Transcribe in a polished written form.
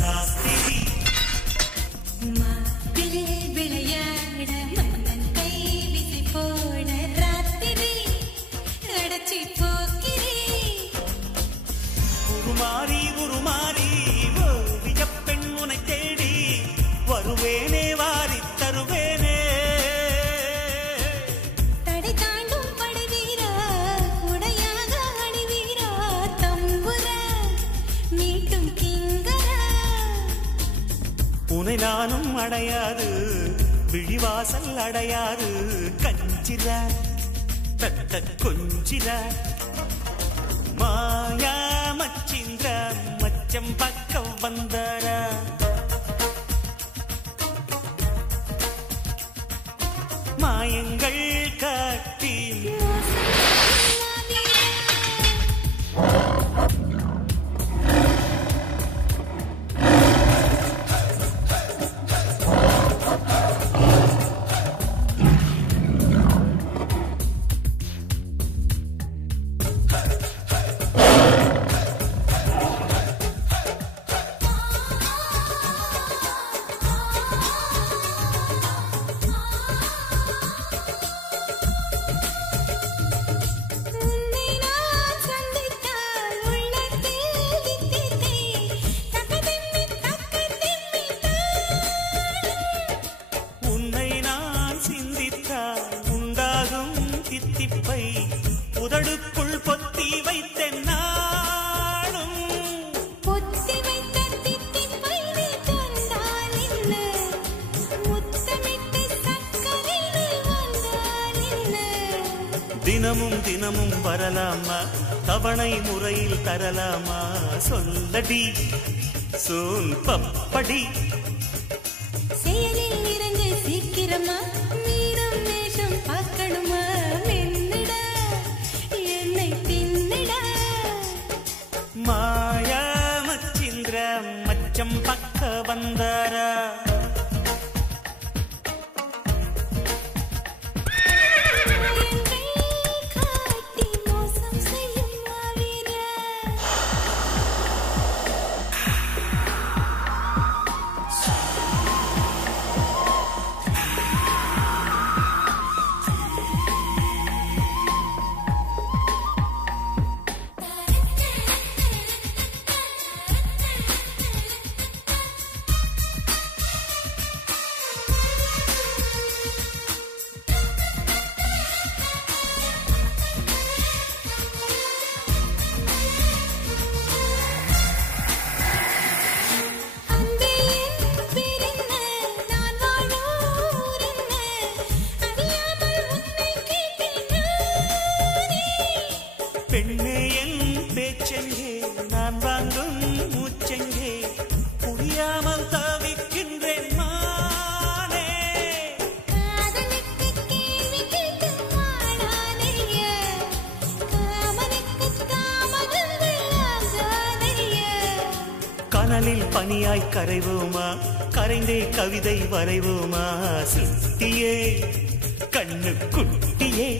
சாஸ்திரி மாப்பிளே விளையாட மன்னன் கை விசி போட ராத்திரி அடைச்சி போக்கிறே உருமாறி உருமாறி ஓவிய பெண் உனை தேடி வருவேனே வாரி தருவேனே தடை தாண்டும் படுவீரா உடையாக அணிவீரா தம்புர மீட்டும் கிங்கரா உனை நானும் அடையாது விழிவாசல் அடையாது கஞ்சிர தத்த கொஞ்சிர மாயா மச்சிந்திர மச்சம் பக்கம் வந்தார மாயங்கள் காட்டி உன்னை நான் சந்தித்தால் உள்ளத்தில் தித்தித்தே தக்கதிம்மி தக்கதிம்மி உன்னை நான் சிந்தித்தால் உண்டாகும் தித்திப்பை உதடுக்குள் பொத்தி வைத்தேன் நாளும் பொத்தி வைத்த தித்திப்பை நீ தந்தால் என்ன முத்தமிட்டு சக்கரை நீ வந்தால் என்ன தினமும் தினமும் வரலாமா தவணை முறையில் தரலாமா சொல்லடி சொல் பப்படி செயலில் இறங்கு சீக்கிரமா மீனம் வேஷம் பார்க்கணுமா மென்னிட என்னை தின்னிட மாயா மச்சிந்திர மச்சம் பக்க வந்தாரா மாயங்கள் காட்டி மோசம் செய்யும் மாவீரா அன்பே என் பேரென்ன நான் வாழும் ஊரென்ன அறியாமல் உன்னை கேட்டேன் நானே பெண்ணே என் பேச்செங்கே நான் வாங்கும் மூச்செங்கே புரியாமல் தவிக்கின்றேன் மானே காதலுக்கு கேள்வி கேட்கும் மாடானைய காமனுக்கு காமகங்கள் ஆகாதைய கனலில் பனியாய் கரைவோமா கரைந்தே கவிதை வரைவோமா சுட்டியே கண்ணு குட்டியே